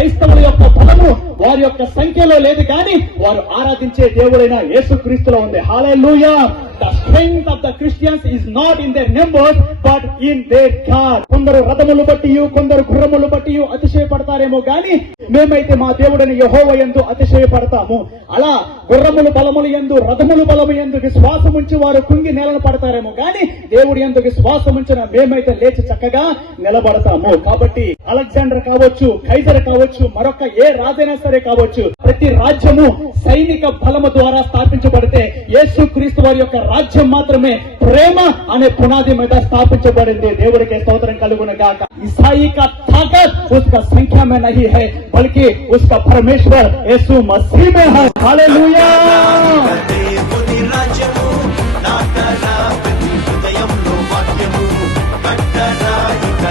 క్రైస్తవుల యొక్క బలము వారి యొక్క సంఖ్యలో లేదు కానీ వారు ఆరాధించే దేవుడైన యేసుక్రీస్తులో ఉంది. హల్లెలూయా. The strength of the Christians is not in their numbers but in their God. కొందరు రథములు బట్టి కొందరు గుర్రములు బట్టి అతిశయపడతారేమో గాని మేమైతే మా దేవుడైన యెహోవా యందు అతిశయపడతాము. అలా గుర్రములు బలములు యందు రథములు బలము యందు విశ్వాసం ఉంచి వారు కుంగి నేలను పడతారేమో గాని దేవుడి యందు విశ్వాసం ఉంచిన మేమైతే లేచి చక్కగా నిలబడతాము. కాబట్టి అలెగ్జాండర్ కావచ్చు, కైజర్ కావచ్చు, మరొక ఏ రాజైనా సరే కావచ్చు, ప్రతి రాజ్యము సైనిక బలము ద్వారా స్థాపించబడితే యేసుక్రీస్తు వారి యొక్క రాజ్యం మాత్రమే ప్రేమ అనే పునాది మీద స్థాపించబడింది. దేవుడికి స్తోత్రం కలుగును గాక. ईसाई का ताकत उसका संख्या में नहीं है बल्कि उसका परमेश्वर यीशु मसीह में है. हालेलुया. నాటరా ప్రతి హృదయంలో వాక్యము కట్టరా ఇక